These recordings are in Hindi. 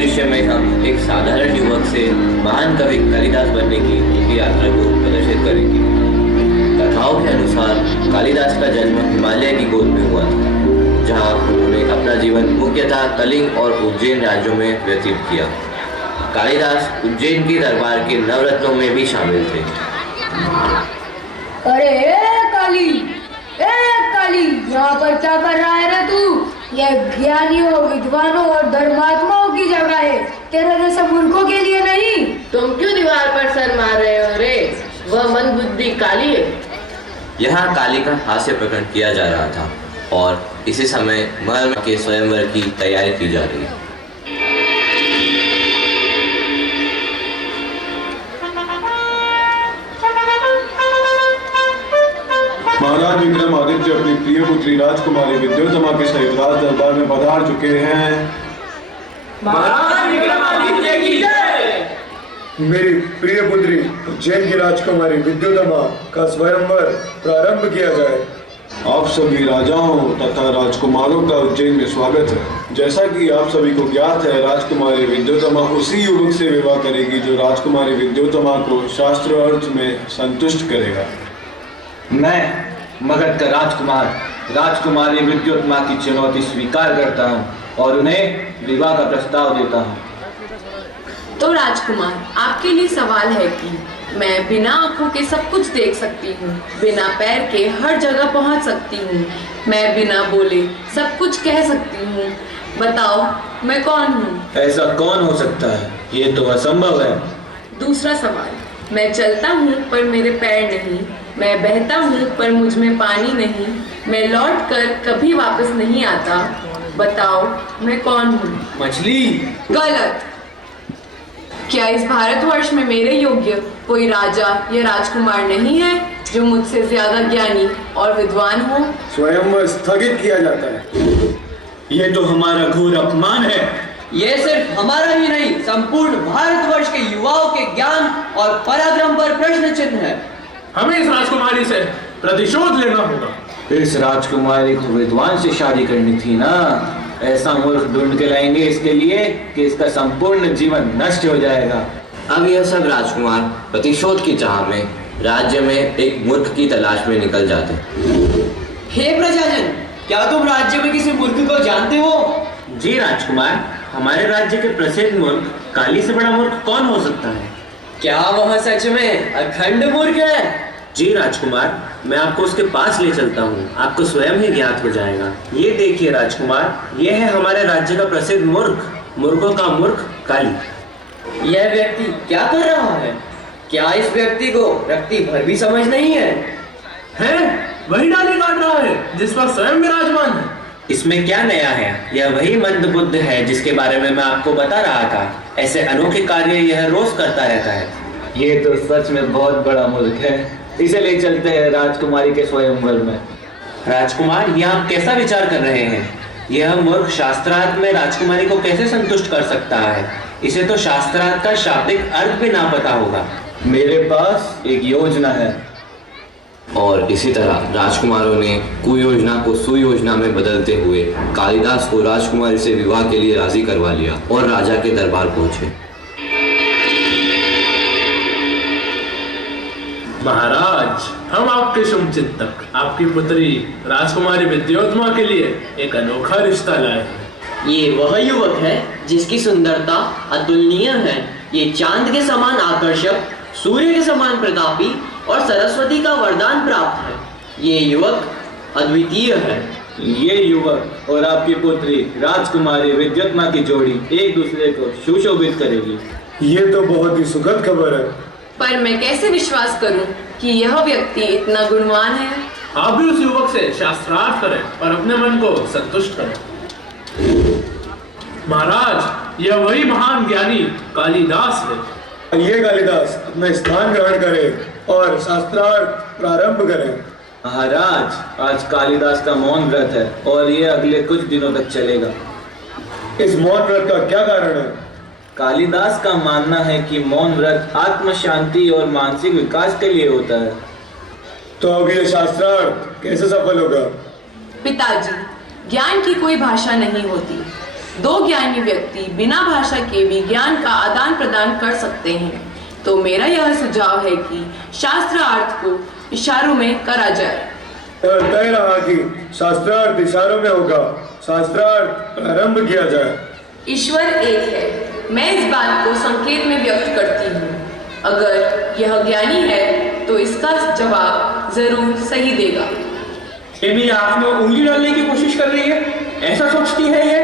दृश्य में हम एक साधारण युवक से महान कवि कालिदास बनने की उनकी यात्रा को प्रदर्शित करेंगे। कथाओं के अनुसार कालिदास का जन्म हिमालय की गोद में हुआ था, जहाँ उन्होंने अपना जीवन मुख्यतः कलिंग और उज्जैन राज्यों में व्यतीत किया। कालिदास उज्जैन की दरबार के नवरत्नों में भी शामिल थे। अरे काली, यहाँ पर क्या कर रहा है रे तू? यह ज्ञानियों, विद्वानों और धर्मात्माओं की जगह है, तेरे जैसे मूर्खों के लिए नहीं। तुम क्यों दीवार पर सर मार रहे हो रे? वह मंदबुद्धि काली है। यहाँ काली का हास्य प्रकट किया जा रहा था और इसी समय महल के स्वयंवर की तैयारी की जा रही है। महाराज विक्रमादित्य अपनी प्रिय पुत्री राजकुमारी विद्योत्तमा के सहित राज दरबार में पधार चुके हैं। महाराज विक्रमादित्य की जय। मेरी प्रिय पुत्री उज्जैन की राजकुमारी विद्योत्तमा का स्वयंवर प्रारंभ किया जाए। आप सभी राजाओं तथा राजकुमारों का उज्जैन में स्वागत है। जैसा कि आप सभी को ज्ञात है, राजकुमारी विद्योत्तमा उसी युवक से विवाह करेगी जो राजकुमारी विद्योत्तमा को शास्त्र अर्थ में संतुष्ट करेगा। मैं मगध का राजकुमार राजकुमारी विद्योत्तमा की चुनौती स्वीकार करता हूँ और उन्हें विवाह का प्रस्ताव देता हूँ। तो राजकुमार, आपके लिए सवाल है कि मैं बिना आंखों के सब कुछ देख सकती हूँ, बिना पैर के हर जगह पहुँच सकती हूँ, मैं बिना बोले सब कुछ कह सकती हूँ। बताओ मैं कौन हूँ? ऐसा कौन हो सकता है? ये तो असंभव है। दूसरा सवाल, मैं चलता हूँ पर मेरे पैर नहीं, मैं बहता हूँ पर मुझ में पानी नहीं, मैं लौट कर कभी वापस नहीं आता। बताओ मैं कौन हूँ? मछली। गलत। क्या इस भारतवर्ष में मेरे योग्य कोई राजा या राजकुमार नहीं है जो मुझसे ज्यादा ज्ञानी और विद्वान हो? स्वयंवर स्थगित किया जाता है। ये तो हमारा घोर अपमान है। ये सिर्फ हमारा ही नहीं, संपूर्ण भारतवर्ष के युवाओं के ज्ञान और पराक्रम पर प्रश्न चिन्ह है। हमें इस राजकुमारी से प्रतिशोध लेना होगा। इस राजकुमारी को विद्वान से शादी करनी थी ना। ऐसा मूर्ख ढूंढ के लाएंगे इसके लिए कि इसका संपूर्ण जीवन नष्ट हो जाएगा। अब यह सब राजकुमार प्रतिशोध की चाह में राज्य में एक मूर्ख की तलाश में निकल जाते। हे प्रजाजन, क्या तुम राज्य में किसी मूर्ख को जानते हो? जी राजकुमार, हमारे राज्य के प्रसिद्ध मूर्ख काली से बड़ा मूर्ख कौन हो सकता है? क्या वह सच में अखंड मूर्ख है? जी राजकुमार, मैं आपको उसके पास ले चलता हूँ, आपको स्वयं ही ज्ञात हो जाएगा। ये देखिए राजकुमार, ये है हमारे राज्य का प्रसिद्ध मूर्ख, मूर्खों का मूर्ख काली। यह व्यक्ति क्या कर रहा है? क्या इस व्यक्ति को रक्ति भर भी समझ नहीं है? वही डाली काट रहा है जिस पर स्वयं विराजमान है। इसमें क्या नया है? यह वही मंदबुद्ध है जिसके बारे में मैं आपको बता रहा था। ऐसे अनोखे कार्य यह रोज करता रहता है। ये तो सच में बहुत बड़ा मूर्ख है। इसे ले चलते हैं राजकुमारी के स्वयंवर में। राजकुमार, यह आप कैसा विचार कर रहे हैं? यह मूर्ख शास्त्रार्थ में राजकुमारी को कैसे संतुष्ट कर सकता है? इसे तो शास्त्रार्थ का शाब्दिक अर्थ भी ना पता होगा। मेरे पास एक योजना है। और इसी तरह राजकुमारों ने कुयोजना को सुयोजना में बदलते हुए कालिदास को राजकुमारी से विवाह के लिए राजी करवा लिया और राजा के दरबार पहुंचे। महाराज, हम आपके शुभचिंतक आपकी पुत्री राजकुमारी विद्योत्तमा के लिए एक अनोखा रिश्ता लाए हैं। ये वह युवक है जिसकी सुंदरता अतुलनीय है। ये चांद के समान आकर्षक, सूर्य के समान प्रतापी और सरस्वती का वरदान प्राप्त है। ये युवक अद्वितीय है। ये युवक और आपकी पुत्री राजकुमारी विद्योत्तमा की जोड़ी एक दूसरे को सुशोभित करेगी। ये तो बहुत ही सुखद खबर है। पर मैं कैसे विश्वास करूं कि यह व्यक्ति इतना गुणवान है? आप भी उस युवक से शास्त्रार्थ करें और अपने मन को संतुष्ट करें। महाराज, यह वही महान ज्ञानी कालिदास है। ये कालिदास अपना स्थान ग्रहण करें और शास्त्रार्थ प्रारंभ करें। महाराज, आज कालिदास का मौन व्रत है और ये अगले कुछ दिनों तक चलेगा। इस मौन व्रत का क्या कारण है? कालिदास का मानना है कि मौन व्रत आत्म शांति और मानसिक विकास के लिए होता है। तो अब ये शास्त्रार्थ कैसे सफल होगा? पिताजी, ज्ञान की कोई भाषा नहीं होती। दो ज्ञानी व्यक्ति बिना भाषा के भी ज्ञान का आदान प्रदान कर सकते हैं। तो मेरा यह सुझाव है कि शास्त्रार्थ को इशारों में करा जाए। तय रहा कि शास्त्रार्थ इशारों में होगा। शास्त्रार्थ प्रारंभ किया जाए। ईश्वर एक है, मैं इस बात को संकेत में व्यक्त करती हूँ। अगर यह ज्ञानी है तो इसका जवाब जरूर सही देगा। ये मेरी आंख में उंगली डालने की कोशिश कर रही है, ऐसा सोचती है ये।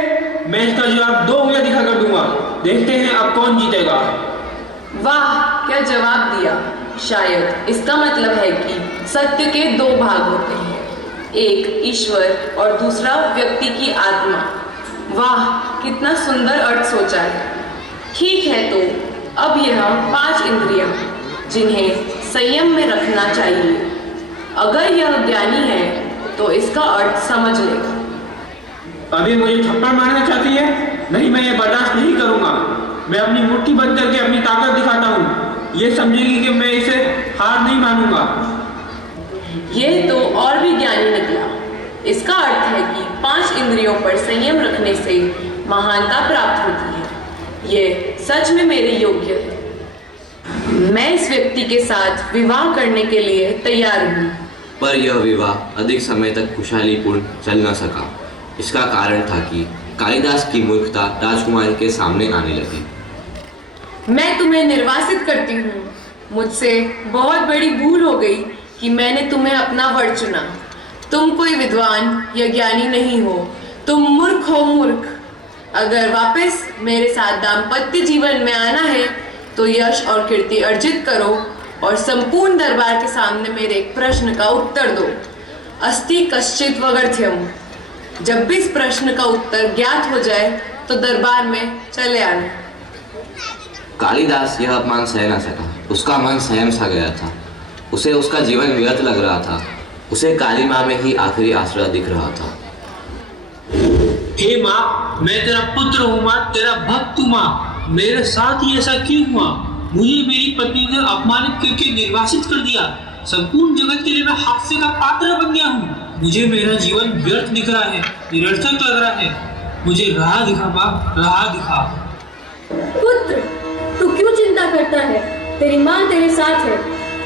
मैं इसका जवाब 2 उंगलियां दिखा कर दूंगा। देखते हैं अब कौन जीतेगा। वाह, क्या जवाब दिया। शायद इसका मतलब है कि सत्य के 2 भाग होते हैं, एक ईश्वर और दूसरा व्यक्ति की आत्मा। वाह, कितना सुंदर अर्थ सोचा है। ठीक है, तो अब यह 5 इंद्रियां जिन्हें संयम में रखना चाहिए। अगर यह ज्ञानी है तो इसका अर्थ समझ लेगा। अभी मुझे थप्पड़ मारना चाहती है? नहीं, मैं ये बर्दाश्त नहीं करूंगा। मैं अपनी मुट्ठी बंद करके अपनी ताकत दिखाता हूँ। ये समझेगी कि मैं इसे हार नहीं मानूंगा। ये तो और भी ज्ञानी निकला। इसका अर्थ है कि 5 इंद्रियों पर संयम रखने से महानता प्राप्त होती है। ये सच में मेरे योग्य है। मैं इस व्यक्ति के साथ विवाह करने के लिए तैयार हूँ। पर यह विवाह अधिक समय तक खुशहालीपूर्ण चल न सका। इसका कारण था कि कालिदास की मूर्खता राजकुमारी के सामने आने लगी। मैं तुम्हें निर्वासित करती हूँ। मुझसे बहुत बड़ी भूल हो गई कि मैंने तुम्हें अपना वर चुना। तुम कोई विद्वान या ज्ञानी नहीं हो, तुम मूर्ख हो, मूर्ख। अगर वापस मेरे साथ दाम्पत्य जीवन में आना है तो यश और कीर्ति अर्जित करो और संपूर्ण दरबार के सामने मेरे एक प्रश्न का उत्तर दो। अस्ति कश्चित वगर्थ्यम। जब भी इस प्रश्न का उत्तर ज्ञात हो जाए तो दरबार में चले आना। कालिदास यह अपमान सह न सका। उसका मन स्वयं सा गया था। उसे उसका जीवन व्यर्थ लग रहा था। उसे काली माँ में ही आखिरी आसरा दिख रहा था। हे माँ, मैं तेरा पुत्र हूँ माँ, तेरा भक्त हूँ माँ। मेरे साथ ही ऐसा क्यों हुआ? मुझे मेरी पत्नी ने अपमानित करके निर्वासित कर दिया। संपूर्ण जगत के लिए मैं हास्य का पात्र बन गया हूँ। मुझे मेरा जीवन व्यर्थ दिख रहा है, निरर्थक लग रहा है। मुझे राह दिखा माँ, राह दिखा। पुत्र, तू क्यों चिंता करता है? तेरी माँ तेरे साथ है।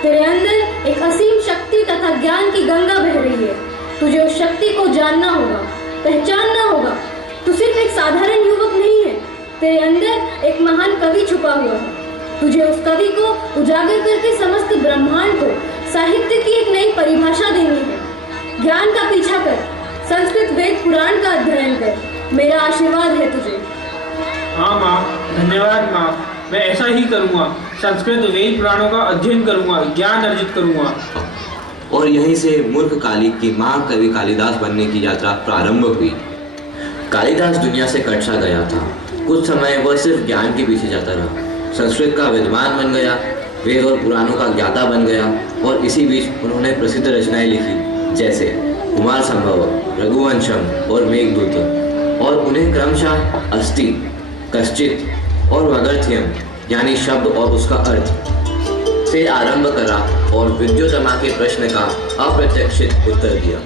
तेरे अंदर एक असीम शक्ति तथा ज्ञान की गंगा बह रही है। तुझे उस शक्ति को जानना होगा, पहचानना होगा। तू सिर्फ एक साधारण युवक नहीं है, तेरे अंदर एक महान कवि छुपा हुआ है। तुझे उस कवि को उजागर करके समस्त ब्रह्मांड को साहित्य की एक नई परिभाषा देनी है। ज्ञान का पीछा कर, संस्कृत वेद पुराण का अध्ययन कर। मेरा आशीर्वाद है तुझे। हाँ माँ, धन्यवाद माँ। मैं ऐसा ही करूँगा। संस्कृत वेद पुराणों का अध्ययन करूँगा, ज्ञान अर्जित करूँगा। और यहीं से मूर्ख काली की महाकवि कालिदास बनने की यात्रा प्रारंभ हुई। कालिदास दुनिया से कट सा गया था। कुछ समय वह सिर्फ ज्ञान के पीछे जाता रहा। संस्कृत का विद्वान बन गया, वेद और पुराणों का ज्ञाता बन गया। और इसी बीच उन्होंने प्रसिद्ध रचनाएं लिखी, जैसे कुमार संभव, रघुवंशम और मेघदूत। और उन्हें क्रमशः अस्ति, कश्चित और वगर्थ्यम यानी शब्द और उसका अर्थ से आरंभ करा और विद्योतमा के प्रश्न का अप्रत्याशित उत्तर दिया।